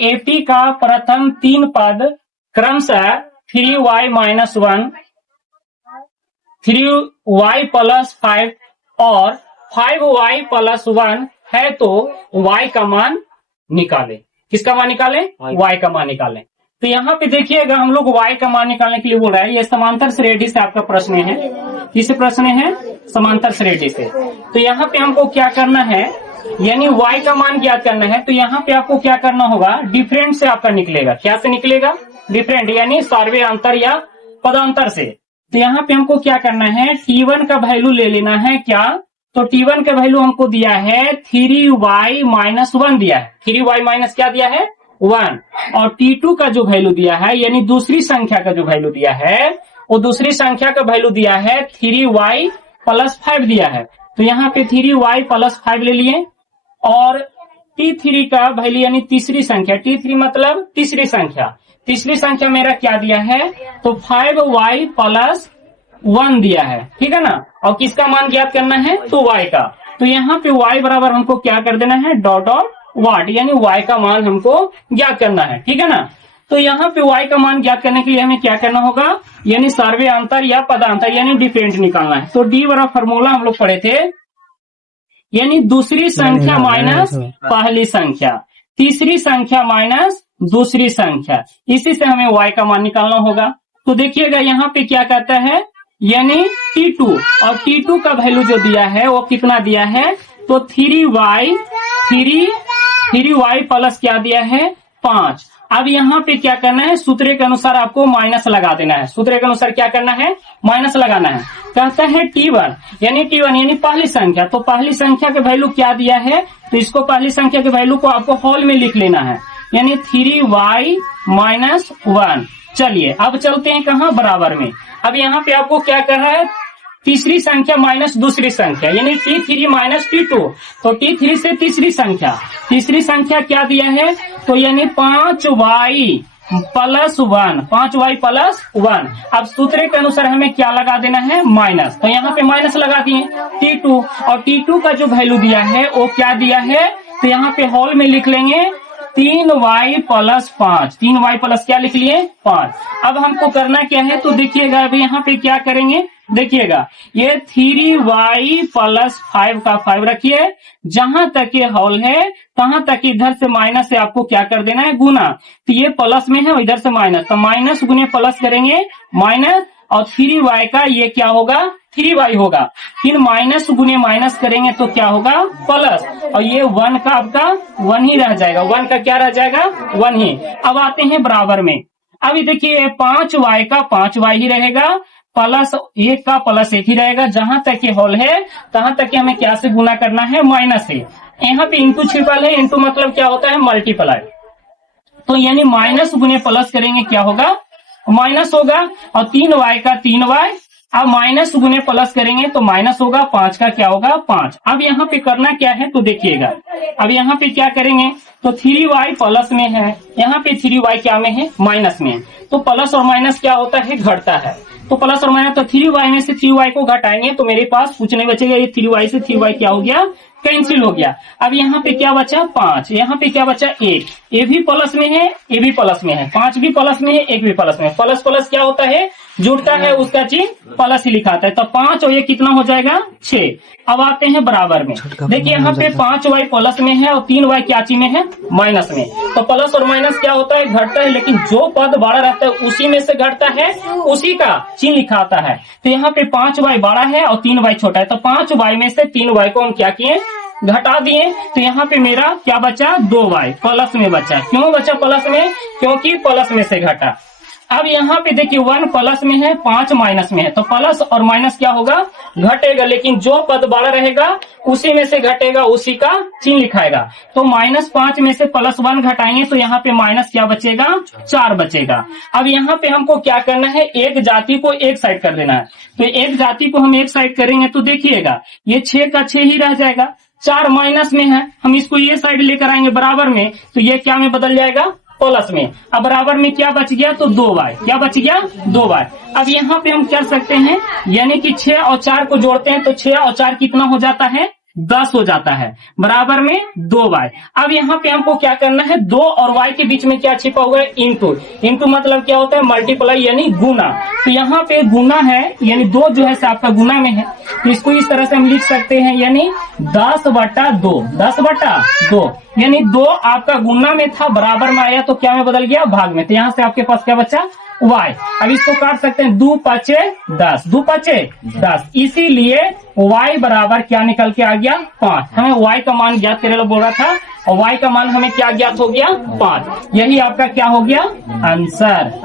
AP का प्रथम 3 पद क्रमशः 3y-1, 3y + 5 और 5y + 1 है तो y का मान निकालें। किसका मान निकालें? y का मान निकालें। तो यहाँ पे देखिएगा हम लोग y का मान निकालने के लिए बोल रहा है। ये समांतर श्रेणी से आपका प्रश्न है। किस प्रश्न है? समांतर श्रेणी से। तो यहाँ पे हमको क्या करना है, यानी y का मान ज्ञात करना है। तो यहाँ पे आपको क्या करना होगा, डिफरेंट से आपका निकलेगा। क्या से निकलेगा? डिफरेंट, यानी सार्वय अंतर या पदांतर से। तो यहाँ पे हमको क्या करना है, t1 का वैल्यू ले लेना है। क्या? तो t1 का वैल्यू हमको दिया है 3y-1 दिया है। 3y- क्या दिया है? 1। और t2 का जो वैल्यू दिया है, यानी दूसरी संख्या का जो वैल्यू दिया है, वो दूसरी संख्या का वैल्यू दिया है 3y + 5 दिया है। तो यहाँ पे 3y + 5 ले लिए। और t3 का वैल्यू यानी तीसरी संख्या, t3 मतलब तीसरी संख्या, तीसरी संख्या मेरा क्या दिया है, तो 5y + 1 दिया है। ठीक है ना। और किसका मान ज्ञात करना है, तो y का। तो यहाँ पे y बराबर हमको क्या कर देना है, डॉट और वाट, यानी y का मान हमको ज्ञात करना है। ठीक है ना। तो यहाँ पे y का मान ज्ञात करने के लिए हमें क्या करना होगा, यानी सार्वय अंतर या पदांतर यानी डिफरेंट निकालना है। तो d वाला फॉर्मूला हम लोग पढ़े थे, यानी दूसरी संख्या माइनस पहली संख्या, तीसरी संख्या माइनस दूसरी संख्या, इसी से हमें y का मान निकालना होगा। तो देखिएगा यहाँ पे क्या कहता है, यानी t2, और t2 का वैल्यू जो दिया है वो कितना दिया है, तो 3y + क्या दिया है, 5। अब यहाँ पे क्या करना है, सूत्र के अनुसार आपको माइनस लगा देना है। सूत्र के अनुसार क्या करना है, माइनस लगाना है। कहता है t1 यानी पहली संख्या, तो पहली संख्या के वैल्यू क्या दिया है, तो इसको पहली संख्या के वैल्यू को आपको होल में लिख लेना है, यानी 3y - 1। चलिए अब चलते हैं कहाँ, बराबर में। अब यहाँ पे आपको क्या कर रहा है, तीसरी संख्या माइनस दूसरी संख्या, यानी t3 - t2। तो t3 से तीसरी संख्या, तीसरी संख्या क्या दिया है, तो यानी 5y + 1, 5y + 1। अब सूत्र के अनुसार हमें क्या लगा देना है, माइनस। तो यहाँ पे माइनस लगा दिए t2, और t2 का जो वैल्यू दिया है वो क्या दिया है, तो यहाँ पे होल में लिख लेंगे 3y + 5, 3y + क्या लिख लिए, 5। अब हमको करना क्या है, तो देखिएगा अभी यहाँ पे क्या करेंगे, देखिएगा ये 3y + 5 का 5 रखिए, जहां तक ये होल है तहां तक इधर से माइनस से आपको क्या कर देना है, गुना। तो ये प्लस में है और इधर से माइनस, तो माइनस गुने प्लस करेंगे, माइनस, और 3y का ये क्या होगा, 3y होगा। फिर माइनस गुने माइनस करेंगे तो क्या होगा, प्लस, और ये 1 का आपका 1 ही रह जाएगा। 1 का क्या रह जाएगा, 1 ही। अब आते हैं बराबर में। अभी देखिए 5y का 5y ही रहेगा, प्लस 1 का प्लस 1 ही रहेगा। जहां तक ये होल है तहां तक हमें क्या से गुना करना है, माइनस से। यहाँ पे इंटू छिपल है, इंटू मतलब क्या होता है, मल्टीप्लाई। तो यानी माइनस गुने प्लस करेंगे क्या होगा, माइनस होगा। और 3y का 3y, अब माइनस गुने प्लस करेंगे तो माइनस होगा, 5 का क्या होगा, 5। अब यहाँ पे करना क्या है, तो देखिएगा अब यहाँ पे क्या करेंगे, तो 3y प्लस में है, यहाँ पे 3y क्या में है, माइनस में। तो प्लस और माइनस क्या होता है, घटता है। तो प्लस और माइनस, तो 3y में से 3y को घटाएंगे तो मेरे पास कुछ नहीं बचेगा, ये 3y से 3y क्या हो गया, कैंसिल हो गया। अब यहाँ पे क्या बचा, 5, यहाँ पे क्या बचा, 1। ए भी प्लस में है, ए भी प्लस में है, 5 भी प्लस में है, 1 भी प्लस में है। प्लस प्लस क्या होता है, जुड़ता है, उसका चिन्ह प्लस ही लिखाता है। तो 5 और ये कितना हो जाएगा, 6। अब आते हैं बराबर में। देखिए यहाँ पे 5y प्लस में है और 3y क्या चीज में है, माइनस में। तो प्लस और माइनस क्या होता है, घटता है, लेकिन जो पद बड़ा रहता है उसी में से घटता है, उसी का चिन्ह लिखाता है। तो यहाँ पे 5y बड़ा है और 3y छोटा है, तो 5y में से 3y को हम क्या किए, घटा दिए। तो यहाँ पे मेरा क्या बचा, 2y प्लस में बचा। क्यों बचा प्लस में, क्योंकि प्लस में से घटा। अब यहाँ पे देखिए 1 प्लस में है, 5 माइनस में है, तो प्लस और माइनस क्या होगा, घटेगा, लेकिन जो पद बड़ा रहेगा उसी में से घटेगा, उसी का चिन्ह लिखाएगा। तो -5 में से +1 घटाएंगे तो यहाँ पे माइनस क्या बचेगा, 4 बचेगा। अब यहाँ पे हमको क्या करना है, एक जाति को एक साइड कर देना है। तो एक जाति को हम एक साइड करेंगे तो देखिएगा ये 6 का 6 ही रह जाएगा, 4 माइनस में है, हम इसको ये साइड लेकर आएंगे बराबर में, तो ये क्या में बदल जाएगा, प्लस में। अब बराबर में क्या बच गया, तो 2y, क्या बच गया, 2y। अब यहाँ पे हम क्या सकते हैं, यानी कि 6 और 4 को जोड़ते हैं तो 6 और 4 कितना हो जाता है, 10 हो जाता है, बराबर में 2y। अब यहाँ पे हमको क्या करना है, 2 और y के बीच में क्या छिपा हुआ है, इंटू। इंटू मतलब क्या होता है, मल्टीप्लाई यानी गुना। तो यहाँ पे गुना है, यानी 2 जो है से आपका गुना में है, तो इसको इस तरह से हम लिख सकते हैं, यानी 10/2, 10/2, यानी 2 आपका गुना में था, बराबर में आया तो क्या में बदल गया, भाग में। तो यहाँ से आपके पास क्या बचा, y। अब इसको काट सकते हैं, 2 5 10, 2 5 10, इसीलिए y बराबर क्या निकल के आ गया, 5। हमें y का मान ज्ञात करने बोल रहा था, और y का मान हमें क्या ज्ञात हो गया, 5। यही आपका क्या हो गया, आंसर।